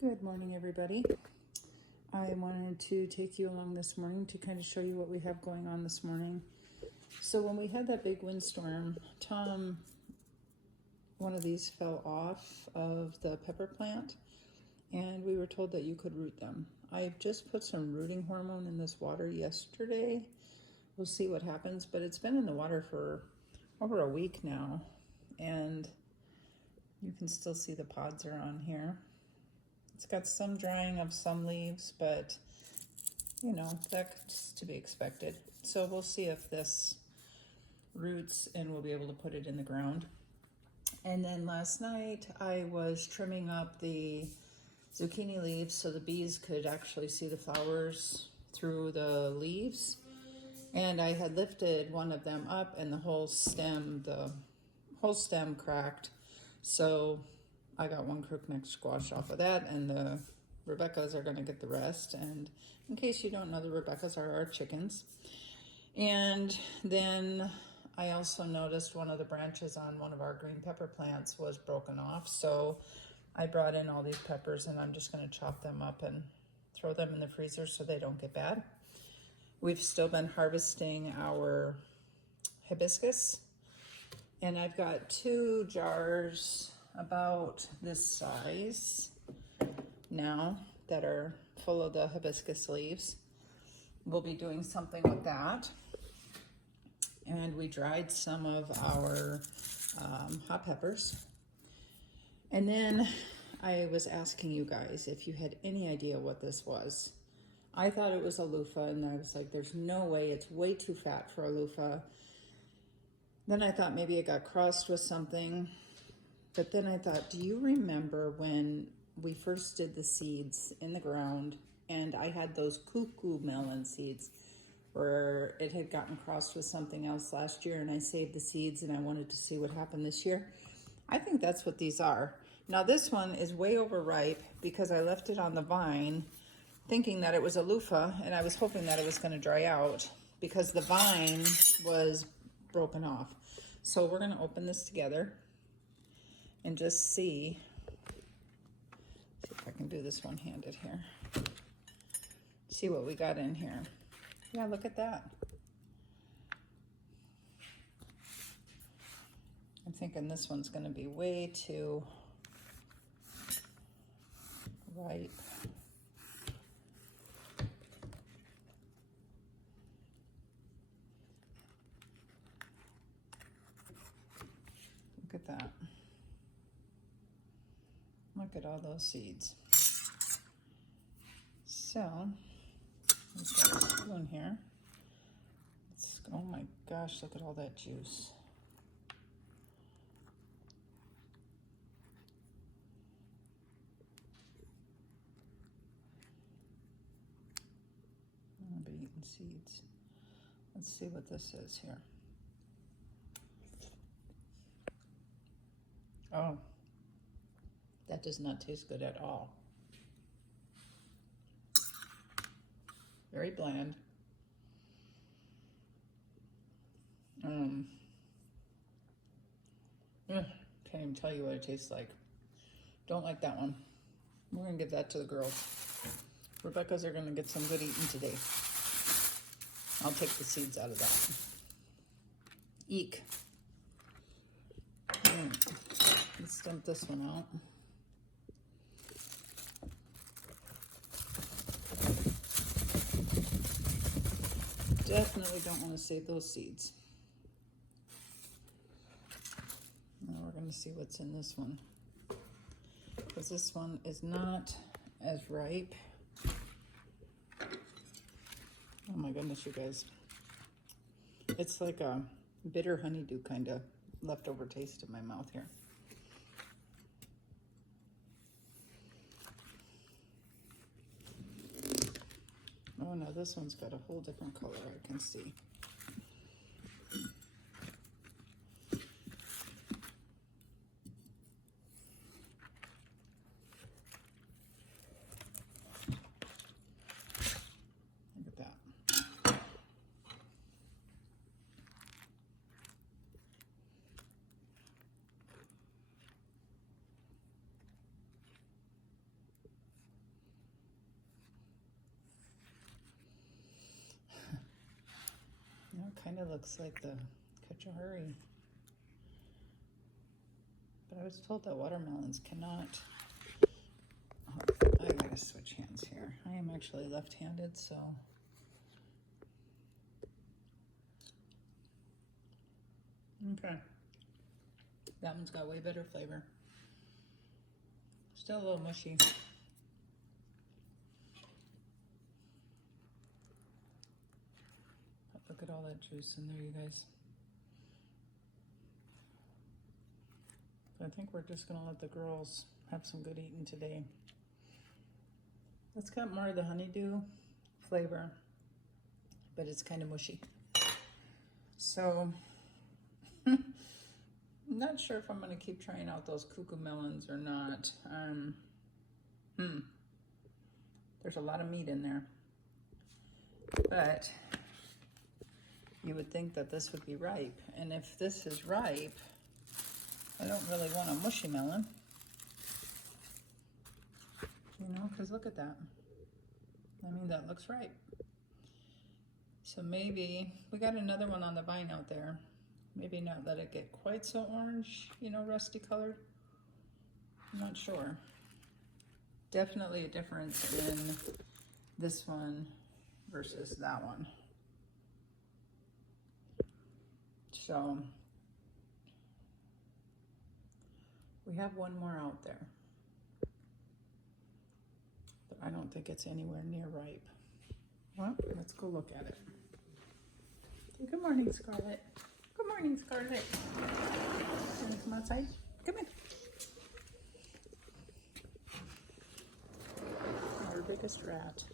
Good morning, everybody. I wanted to take you along this morning to kind of show you what we have going on this morning. So when we had that big windstorm, Tom, one of these fell off of the pepper plant, and we were told that you could root them. I've just put some rooting hormone in this water yesterday. We'll see what happens, but it's been in the water for over a week now, and you can still see the pods are on here. It's got some drying of some leaves, but you know, that's to be expected. So we'll see if this roots and we'll be able to put it in the ground. And then last night I was trimming up the zucchini leaves so the bees could actually see the flowers through the leaves. And I had lifted one of them up and the whole stem cracked. So I got one crookneck squash off of that, and the Rebecca's are going to get the rest. And in case you don't know, the Rebecca's are our chickens. And then I also noticed one of the branches on one of our green pepper plants was broken off. So I brought in all these peppers, and I'm just going to chop them up and throw them in the freezer so they don't get bad. We've still been harvesting our hibiscus, and I've got 2 jars about this size now that are full of the hibiscus leaves. We'll be doing something with that. And we dried some of our hot peppers. And then I was asking you guys if you had any idea what this was. I thought it was a loofah, and I was like, there's no way, it's way too fat for a loofah. Then I thought maybe it got crossed with something. But then I thought, do you remember when we first did the seeds in the ground and I had those cuckoo melon seeds where it had gotten crossed with something else last year, and I saved the seeds and I wanted to see what happened this year? I think that's what these are. Now this one is way overripe because I left it on the vine thinking that it was a loofah, and I was hoping that it was going to dry out because the vine was broken off. So we're going to open this together and just see if I can do this one-handed here. See what we got in here. Yeah, look at that. I'm thinking this one's going to be way too ripe. Look at that. Look at all those seeds. So, we've got a spoon here. Oh my gosh, look at all that juice. I'm gonna be eating seeds. Let's see what this is here. Oh, that does not taste good at all. Very bland. Can't even tell you what it tastes like. Don't like that one. We're gonna give that to the girls. Rebecca's are gonna get some good eating today. I'll take the seeds out of that. Eek. Let's dump this one out. Definitely don't want to save those seeds. Now we're going to see what's in this one, because this one is not as ripe. Oh my goodness, you guys. It's like a bitter honeydew kind of leftover taste in my mouth here. Oh no, this one's got a whole different color I can see. Look at that. kind of looks like the Kajari. But I was told that watermelons cannot. Oh, I gotta switch hands here. I am actually left-handed, so. Okay. That one's got way better flavor. Still a little mushy. But look at all that juice in there, you guys. I think we're just gonna let the girls have some good eating today. It's got more of the honeydew flavor, but it's kind of mushy. So, I'm not sure if I'm gonna keep trying out those cuckoo melons or not. There's a lot of meat in there, but you would think that this would be ripe. And if this is ripe, I don't really want a mushy melon, you know, because look at that. I mean, that looks ripe. So maybe, we got another one on the vine out there. Maybe not let it get quite so orange, you know, rusty colored. I'm not sure. Definitely a difference in this one versus that one. So, we have one more out there, but I don't think it's anywhere near ripe. Well, let's go look at it. Good morning, Scarlett. Good morning, Scarlett. Wanna come outside? Come in. Our biggest rat.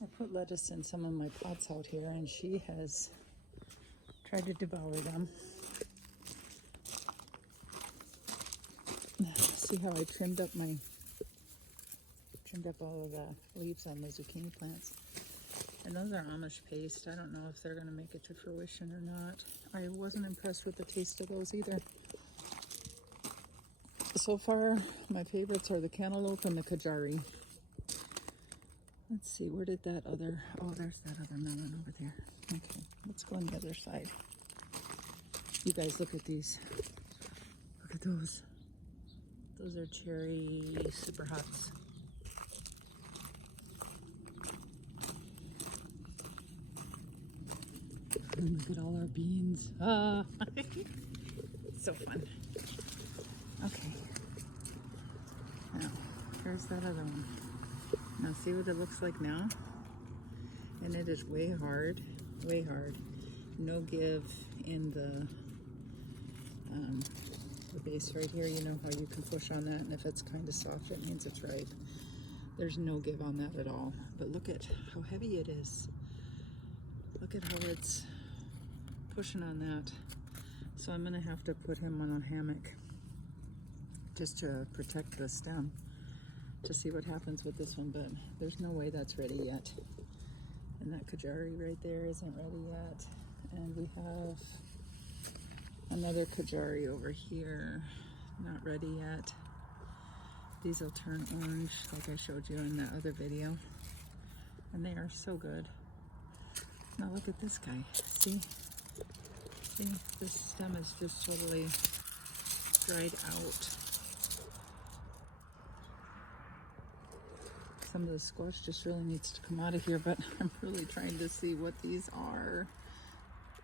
I put lettuce in some of my pots out here, and she has tried to devour them. See how I trimmed up all of the leaves on the zucchini plants. And those are Amish paste. I don't know if they're gonna make it to fruition or not. I wasn't impressed with the taste of those either. So far, my favorites are the cantaloupe and the Kajari. Let's see, where did that other, oh, there's that other melon over there. Okay, let's go on the other side. You guys, look at these. Look at those. Those are cherry super hots. And look at all our beans. Ah, so fun. Okay. Now, here's that other one. Now see what it looks like now? And it is way hard, way hard. No give in the base right here. You know how you can push on that, and if it's kind of soft, it means it's ripe. There's no give on that at all. But look at how heavy it is. Look at how it's pushing on that. So I'm gonna have to put him on a hammock just to protect the stem to see what happens with this one, but there's no way that's ready yet. And that Kajari right there isn't ready yet. And we have another Kajari over here, not ready yet. These will turn orange like I showed you in that other video. And they are so good. Now look at this guy, see? See, this stem is just totally dried out. Some of the squash just really needs to come out of here, but I'm really trying to see what these are.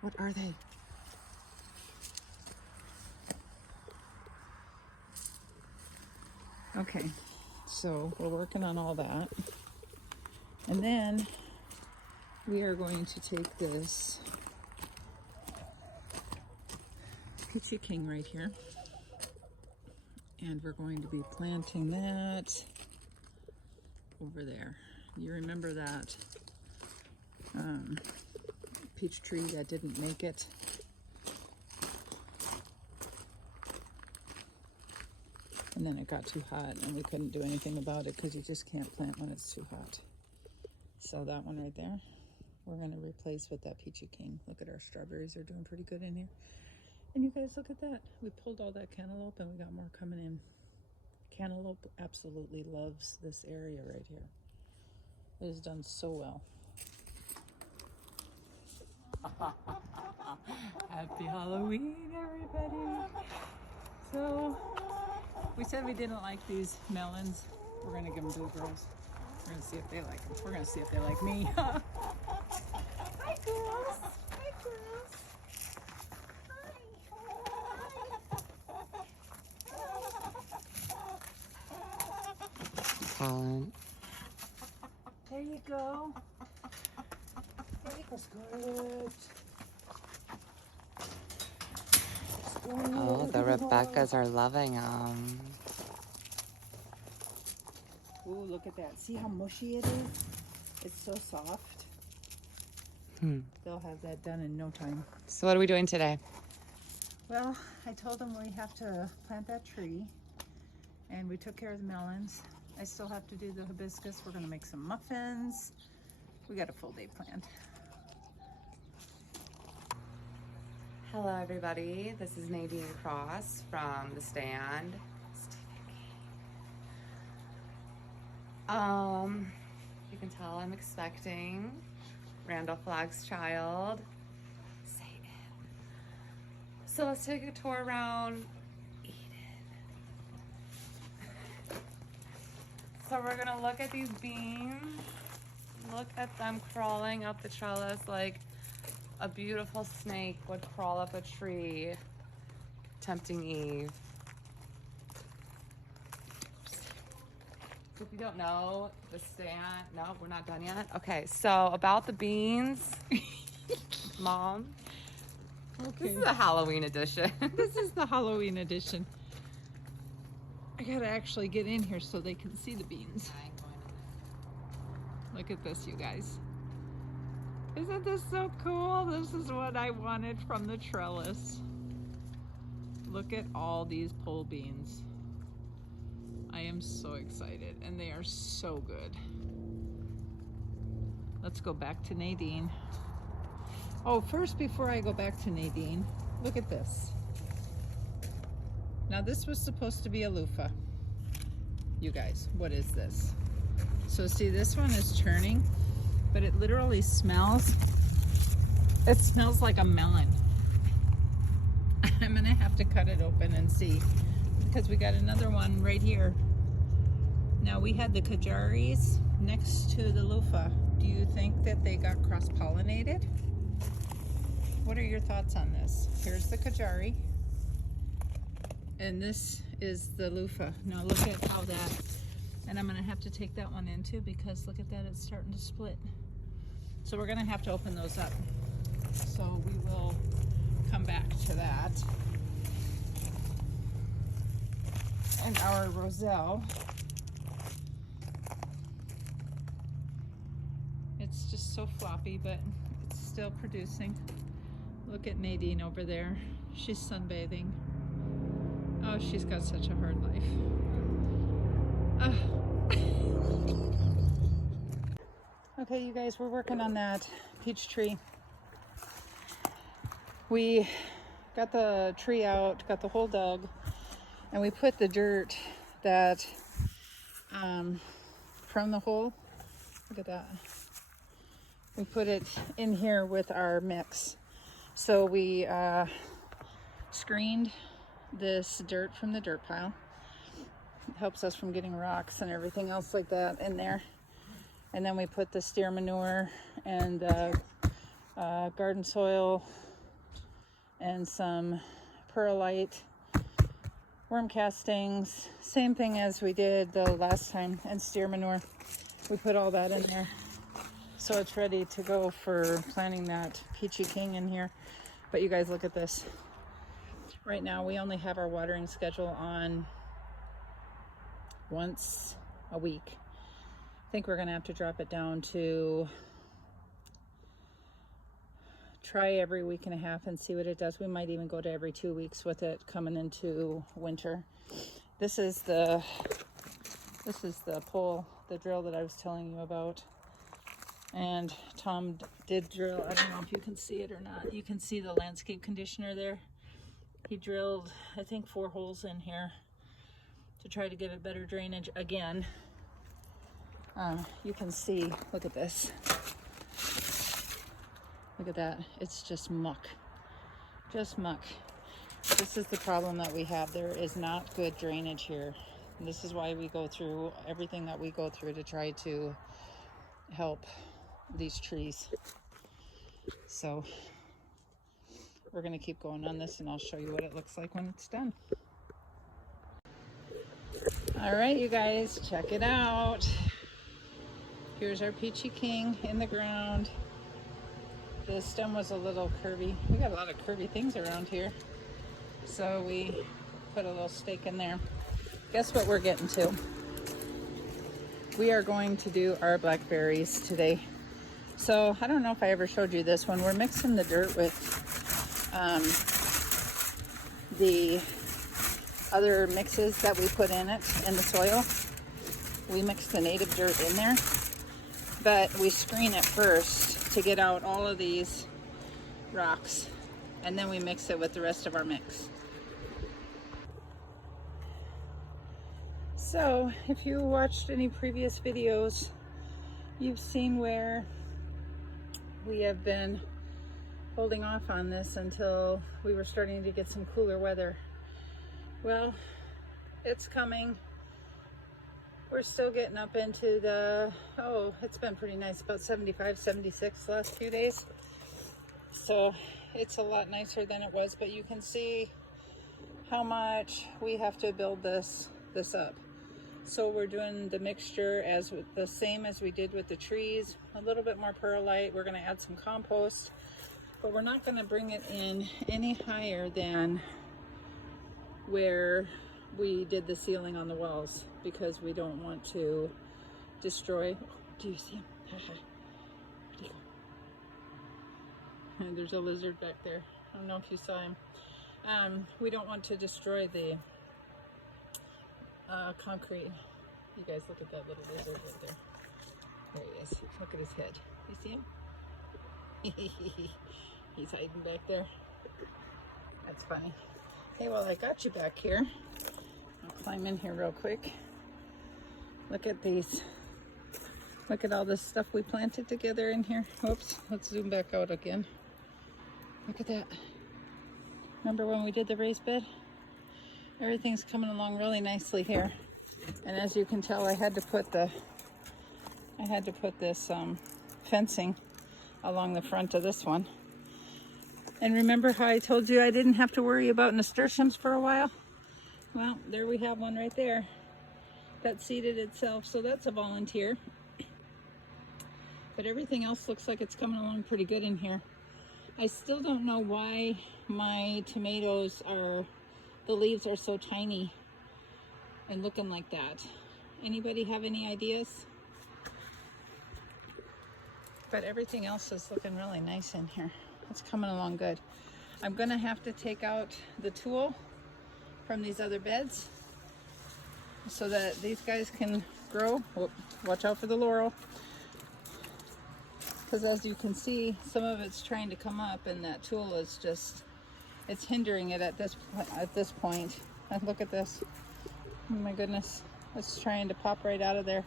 What are they? Okay, so we're working on all that. And then we are going to take this Peachy King right here, and we're going to be planting that over there. You remember that peach tree that didn't make it? And then it got too hot and we couldn't do anything about it because you just can't plant when it's too hot. So that one right there, we're going to replace with that Peachy King. Look at our strawberries, are doing pretty good in here. And you guys, look at that. We pulled all that cantaloupe and we got more coming in. Cantaloupe absolutely loves this area right here. It has done so well. Happy Halloween, everybody. So, we said we didn't like these melons. We're gonna give them to the girls. We're gonna see if they like them. We're gonna see if they like me. Hi, girls. Hi, girls. Pollen. There you go. There you go, Scarlett. Oh, the Rebeccas are loving them. Ooh, look at that. See how mushy it is? It's so soft. They'll have that done in no time. So what are we doing today? Well, I told them we have to plant that tree, and we took care of the melons. I still have to do the hibiscus. We're gonna make some muffins. We got a full day planned. Hello everybody, this is Nadine Cross from The Stand. You can tell I'm expecting Randall Flagg's child, Satan. So let's take a tour around Eden. So we're gonna look at these beans. Look at them crawling up the trellis like a beautiful snake would crawl up a tree, tempting Eve. If you don't know, The Stand, no, we're not done yet. Okay, so about the beans, Mom. Okay. This is a Halloween edition. This is the Halloween edition. I gotta actually get in here so they can see the beans. Look at this, you guys. Isn't this so cool? This is what I wanted from the trellis. Look at all these pole beans. I am so excited, and they are so good. Let's go back to Nadine. Oh, first, before I go back to Nadine, look at this. Now, this was supposed to be a loofah. You guys, what is this? So see, this one is turning, but it literally smells. It smells like a melon. I'm gonna have to cut it open and see, because we got another one right here. Now, we had the kajaris next to the loofah. Do you think that they got cross-pollinated? What are your thoughts on this? Here's the kajari, and this is the loofah. Now look at how that, and I'm gonna have to take that one in too, because look at that, it's starting to split. So we're gonna have to open those up. So we will come back to that. And our roselle, it's just so floppy, but it's still producing. Look at Nadine over there. She's sunbathing. Oh, she's got such a hard life. Okay, you guys, we're working on that peach tree. We got the tree out, got the hole dug, and we put the dirt that from the hole, look at that, we put it in here with our mix. So we screened this dirt from the dirt pile. It helps us from getting rocks and everything else like that in there. And then we put the steer manure and garden soil and some perlite, worm castings, same thing as we did the last time, and steer manure. We put all that in there. So it's ready to go for planting that peachy king in here. But you guys, look at this. Right now we only have our watering schedule on once a week. I think we're gonna have to drop it down to try every week and a half and see what it does. We might even go to every 2 weeks with it coming into winter. This is the pole, the drill that I was telling you about. And Tom did drill, I don't know if you can see it or not. You can see the landscape conditioner there. He drilled, I think, 4 holes in here to try to give it better drainage again. You can see, look at this. Look at that. It's just muck. Just muck. This is the problem that we have. There is not good drainage here. And this is why we go through everything that we go through to try to help these trees. So we're going to keep going on this, and I'll show you what it looks like when it's done. All right, you guys, check it out. Here's our peachy king in the ground. The stem was a little curvy. We got a lot of curvy things around here. So we put a little stake in there. Guess what we're getting to? We are going to do our blackberries today. So I don't know if I ever showed you this. When we're mixing the dirt with the other mixes that we put in it, in the soil, we mix the native dirt in there, but we screen it first to get out all of these rocks, and then we mix it with the rest of our mix. So if you watched any previous videos, you've seen where we have been holding off on this until we were starting to get some cooler weather. Well, it's coming. We're still getting up into the, it's been pretty nice, about 75, 76 the last few days. So it's a lot nicer than it was, but you can see how much we have to build this up. So we're doing the mixture as with the same as we did with the trees, a little bit more perlite. We're going to add some compost, but we're not going to bring it in any higher than where we did the sealing on the walls, because we don't want to destroy. Do you see him? Where'd he go? And there's a lizard back there. I don't know if you saw him. We don't want to destroy the concrete. You guys look at that little lizard right there. There he is. Look at his head. You see him? He's hiding back there. That's funny. Hey, well, I got you back here. I'll climb in here real quick. Look at these. Look at all this stuff we planted together in here. Oops, let's zoom back out again. Look at that. Remember when we did the raised bed? Everything's coming along really nicely here. And as you can tell, I had to put this fencing along the front of this one. And remember how I told you I didn't have to worry about nasturtiums for a while? Well, there we have one right there that seeded itself, so that's a volunteer. But everything else looks like it's coming along pretty good in here. I still don't know why my tomatoes the leaves are so tiny and looking like that. Anybody have any ideas? But everything else is looking really nice in here. It's coming along good. I'm gonna have to take out the tool from these other beds so that these guys can grow. Whoop, watch out for the laurel. Because as you can see, some of it's trying to come up, and that tool is just, it's hindering it at this point. And look at this. Oh my goodness. It's trying to pop right out of there.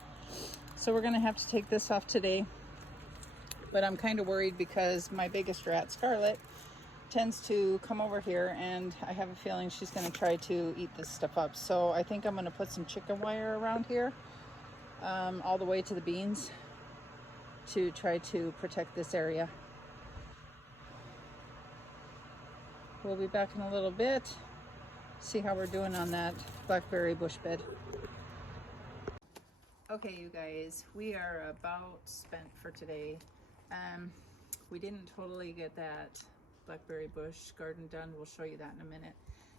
So we're gonna have to take this off today. But I'm kind of worried because my biggest rat, Scarlet, tends to come over here, and I have a feeling she's going to try to eat this stuff up. So I think I'm going to put some chicken wire around here, all the way to the beans, to try to protect this area. We'll be back in a little bit, see how we're doing on that blackberry bush bed. Okay, you guys, we are about spent for today. We didn't totally get that blackberry bush garden done. We'll show you that in a minute.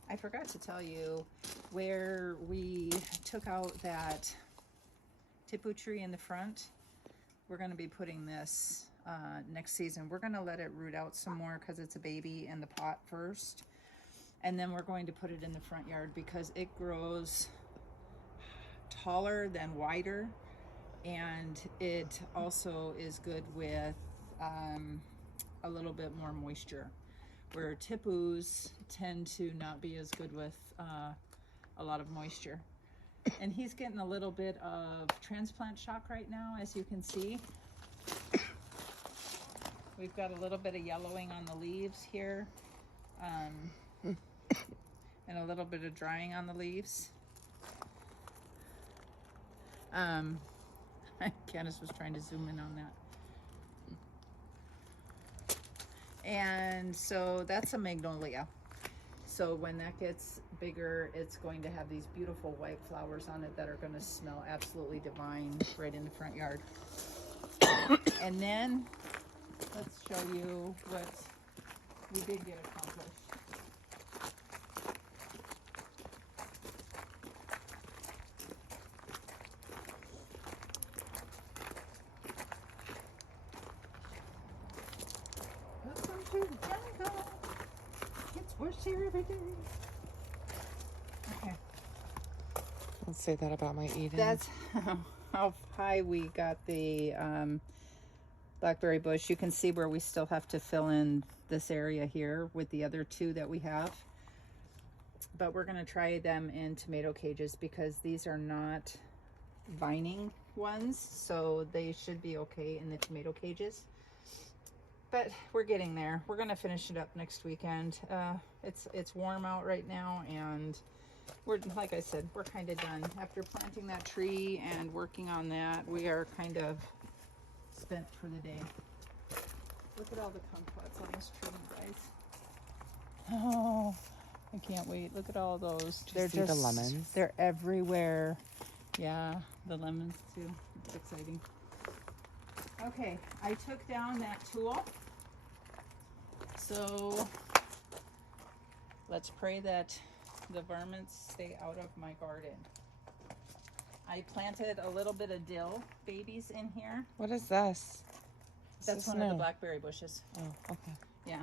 I forgot to tell you where we took out that tipu tree in the front. We're going to be putting this next season. We're going to let it root out some more because it's a baby in the pot first. And then we're going to put it in the front yard because it grows taller than wider. And it also is good with a little bit more moisture, where tipus tend to not be as good with a lot of moisture. And he's getting a little bit of transplant shock right now, as you can see. We've got a little bit of yellowing on the leaves here. And a little bit of drying on the leaves. Candace was trying to zoom in on that. And so that's a magnolia. So when that gets bigger, it's going to have these beautiful white flowers on it that are going to smell absolutely divine right in the front yard. And then let's show you what we did get accomplished. Welcome to the jungle. It's worse here every day. Okay. Don't say that about my eating. That's how high we got the blackberry bush. You can see where we still have to fill in this area here with the other two that we have. But we're going to try them in tomato cages because these are not vining ones. So they should be okay in the tomato cages. But we're getting there. We're going to finish it up next weekend. It's warm out right now, and we're, like I said, we're kind of done. After planting that tree and working on that, we are kind of spent for the day. Look at all the kumquats on this tree, guys. Oh, I can't wait. Look at all those. They're just the lemons. They're everywhere. Yeah, the lemons too. It's exciting. Okay, I took down that tool. So let's pray that the varmints stay out of my garden. I planted a little bit of dill babies in here. What is this? That's one of the blackberry bushes. Oh, okay. Yeah,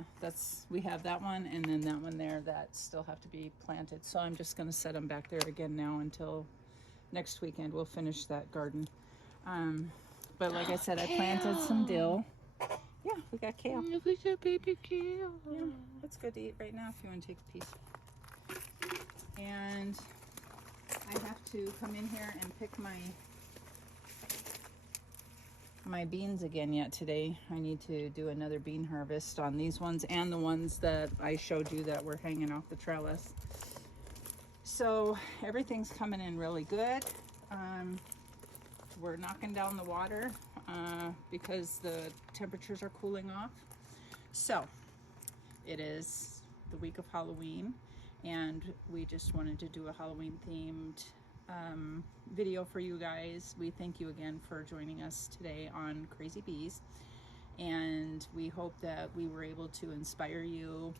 we have that one and then that one there that still have to be planted. So I'm just going to set them back there again now until next weekend. We'll finish that garden. But like I said, I planted some dill. Yeah, we got kale. Look at that baby kale. Yeah, that's good to eat right now if you want to take a piece. And I have to come in here and pick my beans again yet today. I need to do another bean harvest on these ones and the ones that I showed you that were hanging off the trellis. So everything's coming in really good. We're knocking down the water because the temperatures are cooling off. So it is the week of Halloween, and we just wanted to do a Halloween themed video for you guys. We thank you again for joining us today on Crazy Bees, and we hope that we were able to inspire you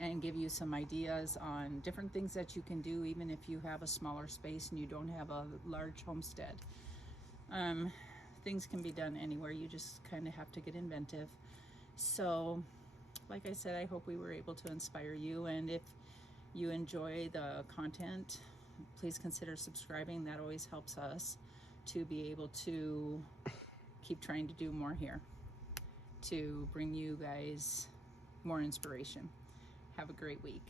and give you some ideas on different things that you can do even if you have a smaller space and you don't have a large homestead. Things can be done anywhere. You just kind of have to get inventive. So like I said, I hope we were able to inspire you, and if you enjoy the content, please consider subscribing. That always helps us to be able to keep trying to do more here to bring you guys more inspiration. Have a great week.